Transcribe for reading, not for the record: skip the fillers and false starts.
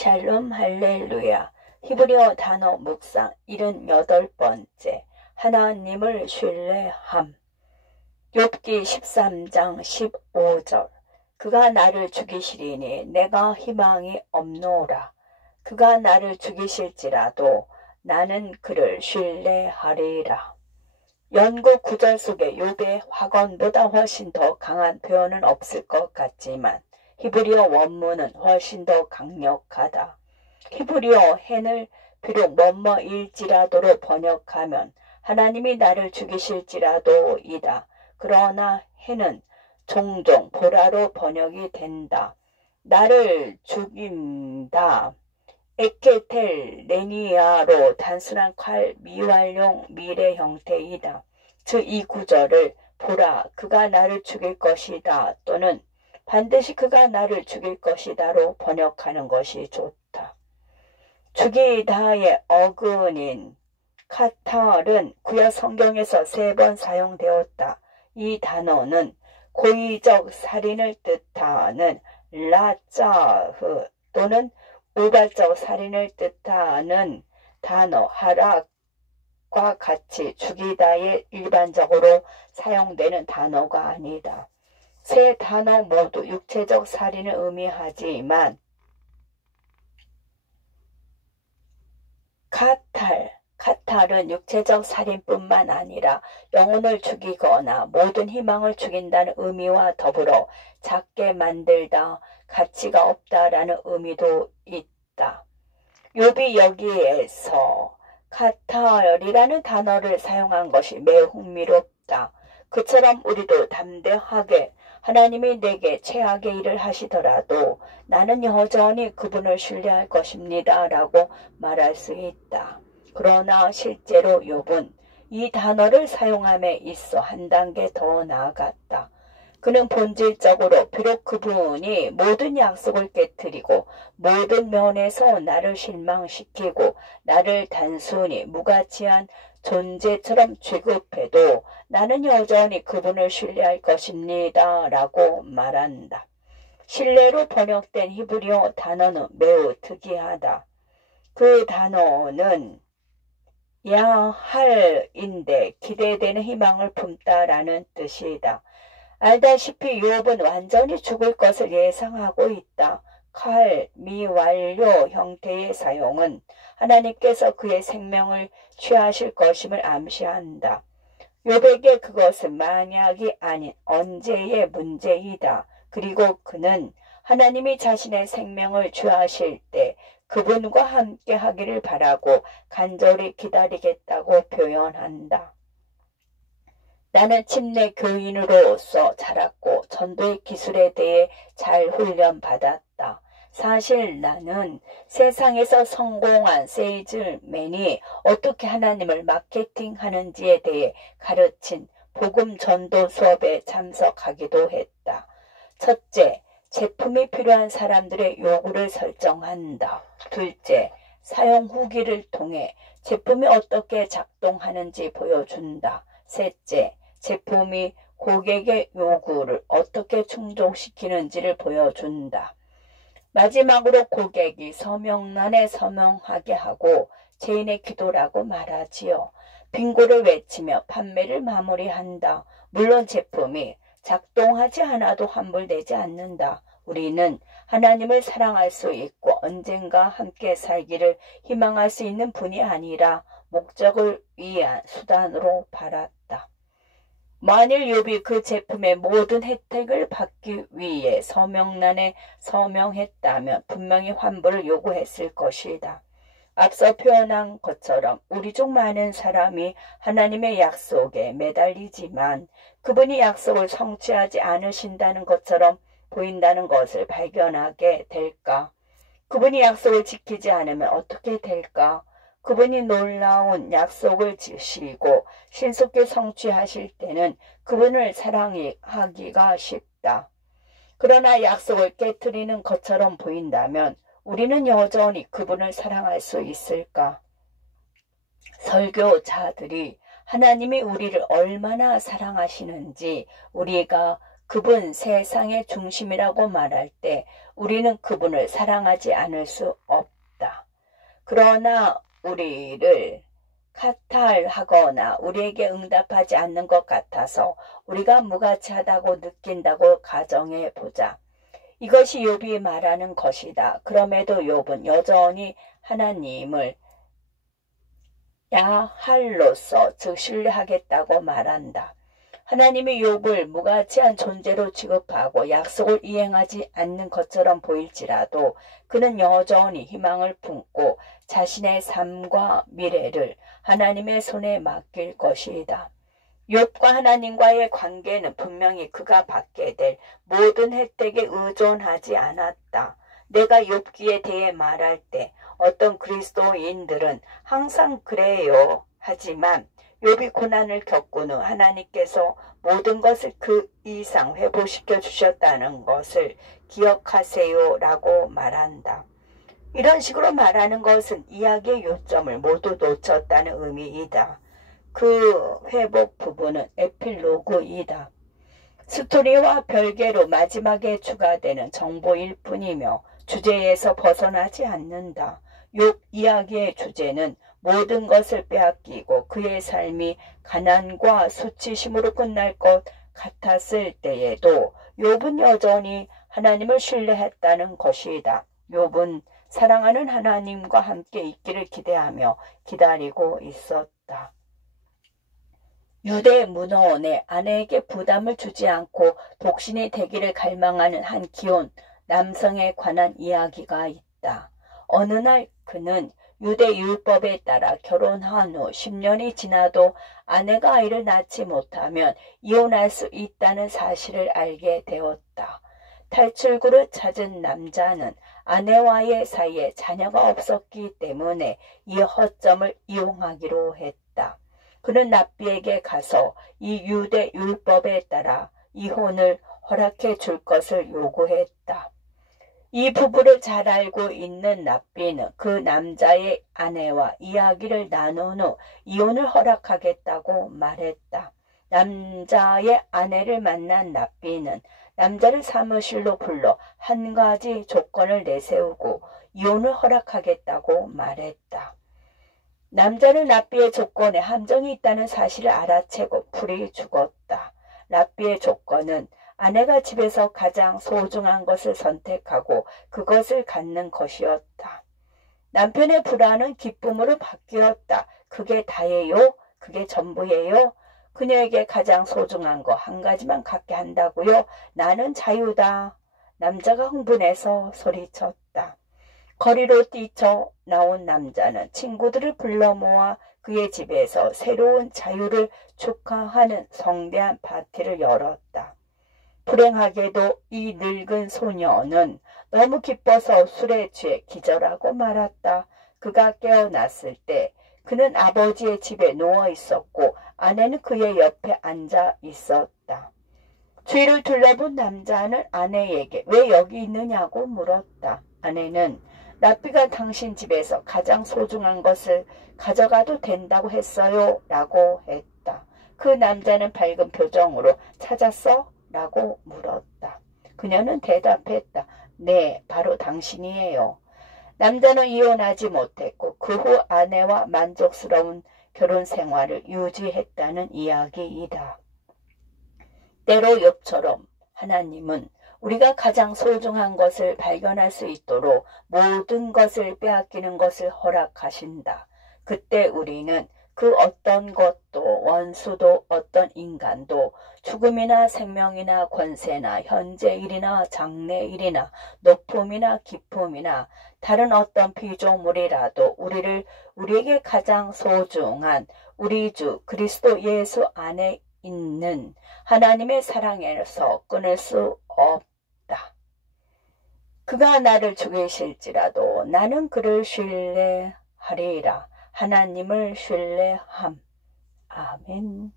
샬롬 할렐루야. 히브리어 단어 묵상 78번째. 하나님을 신뢰함. 욥기 13장 15절. 그가 나를 죽이시리니 내가 희망이 없노라. 그가 나를 죽이실지라도 나는 그를 신뢰하리라. 연구 구절 속에 욥의 확언보다 훨씬 더 강한 표현은 없을 것 같지만 히브리어 원문은 훨씬 더 강력하다. 히브리어 hen을 비록 뭐뭐일지라도로 번역하면 하나님이 나를 죽이실지라도이다. 그러나 hen은 종종 보라로 번역이 된다. 나를 죽인다. 에케텔 레니아로 단순한 칼 미완용 미래 형태이다. 즉 이 구절을 보라 그가 나를 죽일 것이다 또는 반드시 그가 나를 죽일 것이다로 번역하는 것이 좋다. 죽이다의 어근인 카탈은 구약 성경에서 3번 사용되었다. 이 단어는 고의적 살인을 뜻하는 라짜흐 또는 우발적 살인을 뜻하는 단어 하락과 같이 죽이다에 일반적으로 사용되는 단어가 아니다. 세 단어 모두 육체적 살인을 의미하지만 카탈은 육체적 살인뿐만 아니라 영혼을 죽이거나 모든 희망을 죽인다는 의미와 더불어 작게 만들다, 가치가 없다라는 의미도 있다. 욥이 여기에서 카탈이라는 단어를 사용한 것이 매우 흥미롭다. 그처럼 우리도 담대하게 하나님이 내게 최악의 일을 하시더라도 나는 여전히 그분을 신뢰할 것입니다 라고 말할 수 있다. 그러나 실제로 욥은 이 단어를 사용함에 있어 한 단계 더 나아갔다. 그는 본질적으로 비록 그분이 모든 약속을 깨뜨리고 모든 면에서 나를 실망시키고 나를 단순히 무가치한 존재처럼 취급해도 나는 여전히 그분을 신뢰할 것입니다 라고 말한다. 신뢰로 번역된 히브리어 단어는 매우 특이하다. 그 단어는 야할인데 기대되는 희망을 품다라는 뜻이다. 알다시피 욥은 완전히 죽을 것을 예상하고 있다. 칼, 미완료 형태의 사용은 하나님께서 그의 생명을 취하실 것임을 암시한다. 욥에게 그것은 만약이 아닌 언제의 문제이다. 그리고 그는 하나님이 자신의 생명을 취하실 때 그분과 함께 하기를 바라고 간절히 기다리겠다고 표현한다. 나는 침례 교인으로서 자랐고 전도의 기술에 대해 잘 훈련받았다. 사실 나는 세상에서 성공한 세일즈맨이 어떻게 하나님을 마케팅하는지에 대해 가르친 복음 전도 수업에 참석하기도 했다. 첫째, 제품이 필요한 사람들의 요구를 설정한다. 둘째, 사용 후기를 통해 제품이 어떻게 작동하는지 보여준다. 셋째, 제품이 고객의 요구를 어떻게 충족시키는지를 보여준다. 마지막으로 고객이 서명란에 서명하게 하고 죄인의 기도라고 말하지요. 빙고를 외치며 판매를 마무리한다. 물론 제품이 작동하지 않아도 환불되지 않는다. 우리는 하나님을 사랑할 수 있고 언젠가 함께 살기를 희망할 수 있는 분이 아니라 목적을 위한 수단으로 바랐다. 만일 욥이 그 제품의 모든 혜택을 받기 위해 서명란에 서명했다면 분명히 환불을 요구했을 것이다. 앞서 표현한 것처럼 우리 중 많은 사람이 하나님의 약속에 매달리지만 그분이 약속을 성취하지 않으신다는 것처럼 보인다는 것을 발견하게 될까? 그분이 약속을 지키지 않으면 어떻게 될까? 그분이 놀라운 약속을 지시고 신속히 성취하실 때는 그분을 사랑하기가 쉽다. 그러나 약속을 깨트리는 것처럼 보인다면 우리는 여전히 그분을 사랑할 수 있을까? 설교자들이 하나님이 우리를 얼마나 사랑하시는지 우리가 그분 세상의 중심이라고 말할 때 우리는 그분을 사랑하지 않을 수 없다. 그러나 우리를 카탈하거나 우리에게 응답하지 않는 것 같아서 우리가 무가치하다고 느낀다고 가정해 보자. 이것이 욥이 말하는 것이다. 그럼에도 욥은 여전히 하나님을 야할로서 즉 신뢰하겠다고 말한다. 하나님이 욥을 무가치한 존재로 취급하고 약속을 이행하지 않는 것처럼 보일지라도 그는 여전히 희망을 품고 자신의 삶과 미래를 하나님의 손에 맡길 것이다. 욥과 하나님과의 관계는 분명히 그가 받게 될 모든 혜택에 의존하지 않았다. 내가 욥기에 대해 말할 때 어떤 그리스도인들은 항상 그래요. 하지만 욥이 고난을 겪은 후 하나님께서 모든 것을 그 이상 회복시켜 주셨다는 것을 기억하세요 라고 말한다. 이런 식으로 말하는 것은 이야기의 요점을 모두 놓쳤다는 의미이다. 그 회복 부분은 에필로그이다. 스토리와 별개로 마지막에 추가되는 정보일 뿐이며 주제에서 벗어나지 않는다. 욥 이야기의 주제는 모든 것을 빼앗기고 그의 삶이 가난과 수치심으로 끝날 것 같았을 때에도 욥은 여전히 하나님을 신뢰했다는 것이다. 욥은 사랑하는 하나님과 함께 있기를 기대하며 기다리고 있었다. 유대 문호원의 아내에게 부담을 주지 않고 독신이 되기를 갈망하는 한 기혼 남성에 관한 이야기가 있다. 어느 날 그는 유대 율법에 따라 결혼한 후 10년이 지나도 아내가 아이를 낳지 못하면 이혼할 수 있다는 사실을 알게 되었다. 탈출구를 찾은 남자는 아내와의 사이에 자녀가 없었기 때문에 이 허점을 이용하기로 했다. 그는 랍비에게 가서 이 유대 율법에 따라 이혼을 허락해 줄 것을 요구했다. 이 부부를 잘 알고 있는 랍비는 그 남자의 아내와 이야기를 나눈 후 이혼을 허락하겠다고 말했다. 남자의 아내를 만난 랍비는 남자를 사무실로 불러 한 가지 조건을 내세우고 이혼을 허락하겠다고 말했다. 남자는 랍비의 조건에 함정이 있다는 사실을 알아채고 불이 죽었다. 랍비의 조건은 아내가 집에서 가장 소중한 것을 선택하고 그것을 갖는 것이었다. 남편의 불안은 기쁨으로 바뀌었다. 그게 다예요? 그게 전부예요? 그녀에게 가장 소중한 거 한 가지만 갖게 한다고요? 나는 자유다. 남자가 흥분해서 소리쳤다. 거리로 뛰쳐 나온 남자는 친구들을 불러 모아 그의 집에서 새로운 자유를 축하하는 성대한 파티를 열었다. 불행하게도 이 늙은 소녀는 너무 기뻐서 술에 취해 기절하고 말았다. 그가 깨어났을 때 그는 아버지의 집에 누워 있었고 아내는 그의 옆에 앉아 있었다. 주위를 둘러본 남자는 아내에게 왜 여기 있느냐고 물었다. 아내는 랍비가 당신 집에서 가장 소중한 것을 가져가도 된다고 했어요 라고 했다. 그 남자는 밝은 표정으로 찾았어? 라고 물었다. 그녀는 대답했다. 네, 바로 당신이에요. 남자는 이혼하지 못했고 그 후 아내와 만족스러운 결혼 생활을 유지했다는 이야기이다. 때로 욥처럼 하나님은 우리가 가장 소중한 것을 발견할 수 있도록 모든 것을 빼앗기는 것을 허락하신다. 그때 우리는 그 어떤 것도 원수도 어떤 인간도 죽음이나 생명이나 권세나 현재일이나 장래일이나 높음이나 기쁨이나 다른 어떤 피조물이라도 우리에게 가장 소중한 우리 주 그리스도 예수 안에 있는 하나님의 사랑에서 끊을 수 없다. 그가 나를 죽이실지라도 나는 그를 신뢰하리라. 하나님을 신뢰함. 아멘.